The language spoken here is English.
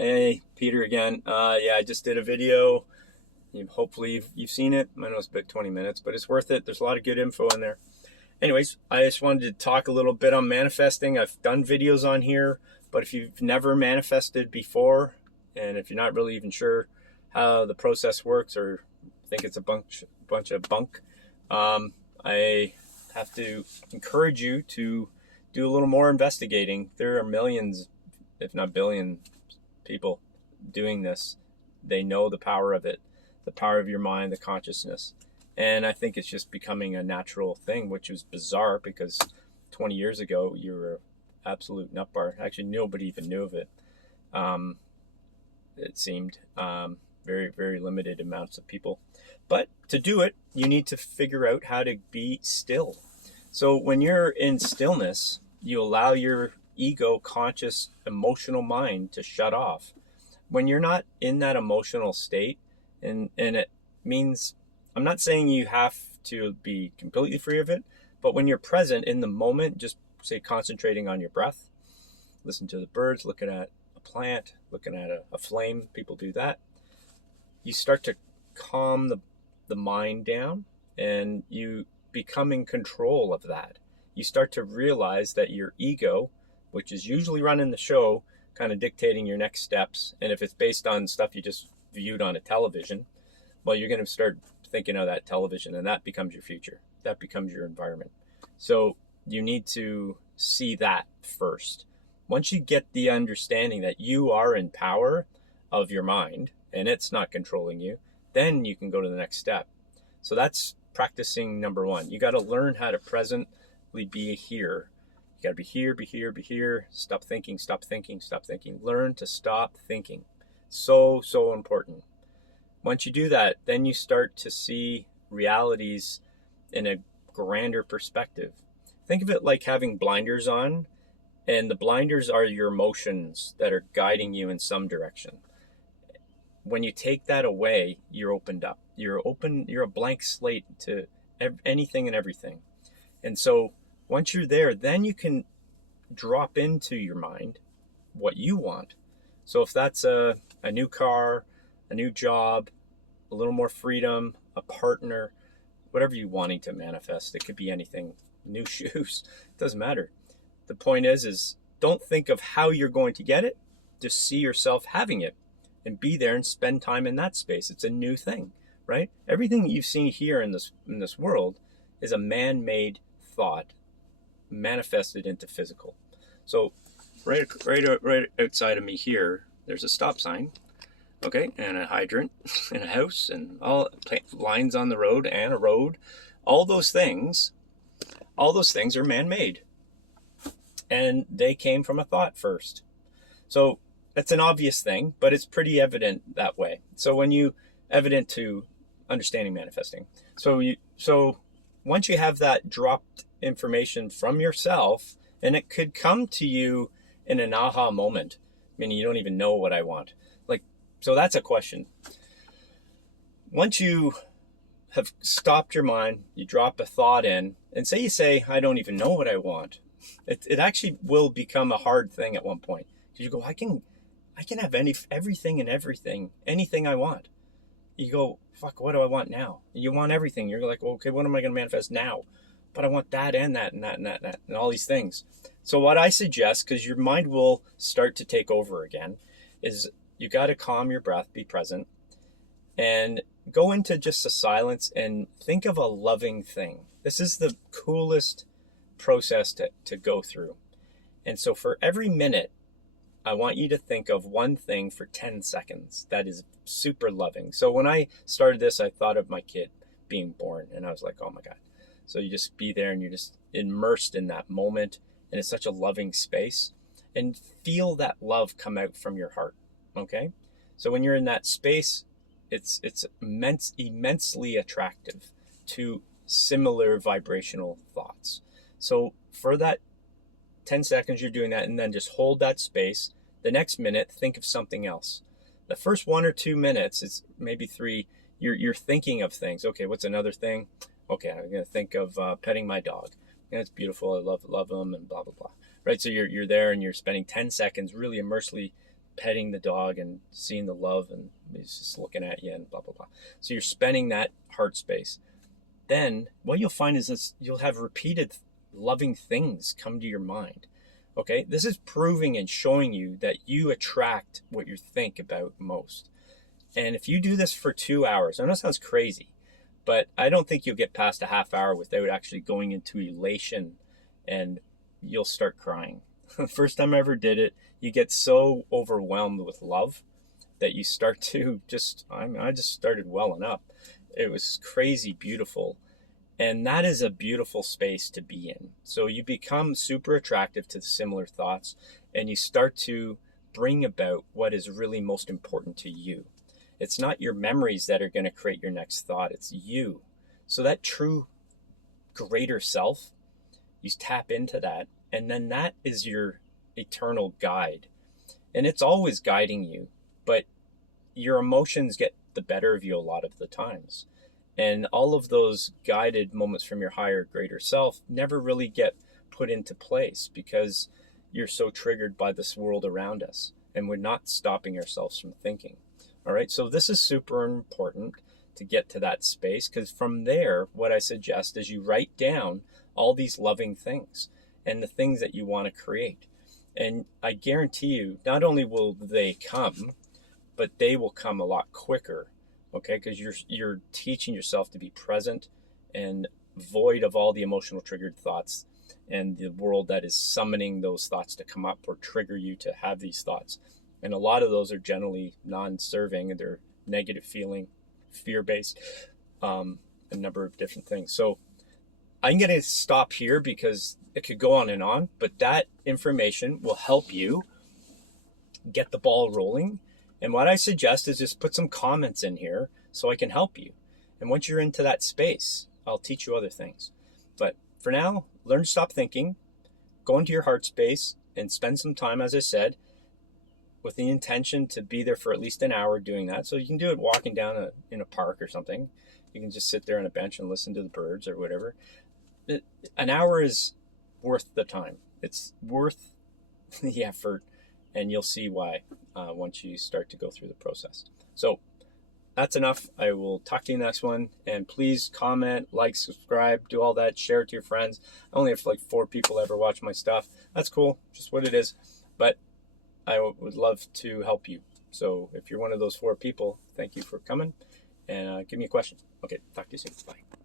Hey, Peter again. Yeah, I just did a video. Hopefully you've seen it. I know it's about 20 minutes, but it's worth it. There's a lot of good info in there. Anyways, I just wanted to talk a little bit on manifesting. I've done videos on here, but if you've never manifested before, and if you're not really even sure how the process works or think it's a bunch of bunk, I have to encourage you to do a little more investigating. There are millions, if not billions, people doing this. They know the power of it, the power of your mind, the consciousness. And I think it's just becoming a natural thing, which is bizarre because 20 years ago, you were an absolute nutbar. Actually, nobody even knew of it. It seemed very, very limited amounts of people. But to do it, you need to figure out how to be still. So when you're in stillness, you allow your ego, conscious, emotional mind to shut off. When you're not in that emotional state, and it means, I'm not saying you have to be completely free of it, but when you're present in the moment, just say concentrating on your breath, listen to the birds, looking at a plant, looking at a flame, people do that. You start to calm the mind down and you become in control of that. You start to realize that your ego, which is usually running the show, kind of dictating your next steps. And if it's based on stuff you just viewed on a television, well, you're going to start thinking of that television and that becomes your future. That becomes your environment. So you need to see that first. Once you get the understanding that you are in power of your mind and it's not controlling you, then you can go to the next step. So that's practicing number one. You got to learn how to presently be here. You got to be here, be here, be here. Stop thinking, stop thinking, stop thinking. Learn to stop thinking. So, so important. Once you do that, then you start to see realities in a grander perspective. Think of it like having blinders on, and the blinders are your emotions that are guiding you in some direction. When you take that away, you're opened up. You're open, you're a blank slate to anything and everything. And so once you're there, then you can drop into your mind what you want. So if that's a new car, a new job, a little more freedom, a partner, whatever you're wanting to manifest, it could be anything, new shoes, it doesn't matter. The point is don't think of how you're going to get it, just see yourself having it and be there and spend time in that space. It's a new thing, right? Everything that you've seen here in this world is a man-made thought manifested into physical. So right outside of me here, there's a stop sign, okay, and a hydrant, and a house, and all lines on the road, and a road. All those things are man-made, and they came from a thought first. So that's an obvious thing, but it's pretty evident that way. So when you evident to understanding manifesting. So once you have that dropped information from yourself, and it could come to you in an aha moment, meaning you don't even know what I want. So that's a question. Once you have stopped your mind, you drop a thought in, and say, I don't even know what I want. It actually will become a hard thing at one point. Because you go, I can have everything, anything I want. You go, fuck, what do I want now? You want everything. You're like, well, okay, what am I going to manifest now? But I want that and that and that and that and that and all these things. So what I suggest, because your mind will start to take over again, is you got to calm your breath, be present, and go into just a silence and think of a loving thing. This is the coolest process to go through. And so for every minute, I want you to think of one thing for 10 seconds that is super loving. So when I started this, I thought of my kid being born, and I was like, oh my God. So you just be there and you're just immersed in that moment, and it's such a loving space, and feel that love come out from your heart. Okay, so when you're in that space, it's immensely attractive to similar vibrational thoughts. So for that 10 seconds, you're doing that, and then just hold that space. The next minute, think of something else. The first 1 or 2 minutes, it's maybe 3, you're thinking of things. Okay, what's another thing? Okay, I'm gonna think of petting my dog. Yeah, it's beautiful. I love them, and blah blah blah. Right, so you're there and you're spending 10 seconds really immersely petting the dog and seeing the love, and he's just looking at you and blah, blah, blah. So you're spending that heart space. Then what you'll find is this, you'll have repeated loving things come to your mind. Okay, this is proving and showing you that you attract what you think about most. And if you do this for 2 hours, I know it sounds crazy, but I don't think you'll get past a half hour without actually going into elation, and you'll start crying. First time I ever did it, you get so overwhelmed with love that you start to I just started welling up. It was crazy beautiful. And that is a beautiful space to be in. So you become super attractive to similar thoughts, and you start to bring about what is really most important to you. It's not your memories that are going to create your next thought, it's you. So that true greater self, you tap into that, and then that is your eternal guide. And it's always guiding you, but your emotions get the better of you a lot of the times. And all of those guided moments from your higher, greater self never really get put into place because you're so triggered by this world around us, and we're not stopping ourselves from thinking. All right, so this is super important to get to that space, because from there, what I suggest is you write down all these loving things and the things that you want to create. And I guarantee you, not only will they come, but they will come a lot quicker. Okay, because you're teaching yourself to be present and void of all the emotional triggered thoughts and the world that is summoning those thoughts to come up or trigger you to have these thoughts. And a lot of those are generally non-serving, and they're negative feeling, fear-based, a number of different things. So I'm going to stop here because it could go on and on, but that information will help you get the ball rolling. And what I suggest is just put some comments in here so I can help you. And once you're into that space, I'll teach you other things. But for now, learn to stop thinking, go into your heart space, and spend some time, as I said, with the intention to be there for at least an hour doing that. So you can do it walking down in a park or something. You can just sit there on a bench and listen to the birds or whatever. An hour is worth the time. It's worth the effort, and you'll see why once you start to go through the process. So that's enough. I will talk to you next one, and please comment, like, subscribe, do all that, share it to your friends. I only have like 4 people ever watch my stuff. That's cool, just what it is, but I would love to help you. So if you're one of those 4 people, thank you for coming, and give me a question. Okay, talk to you soon. Bye.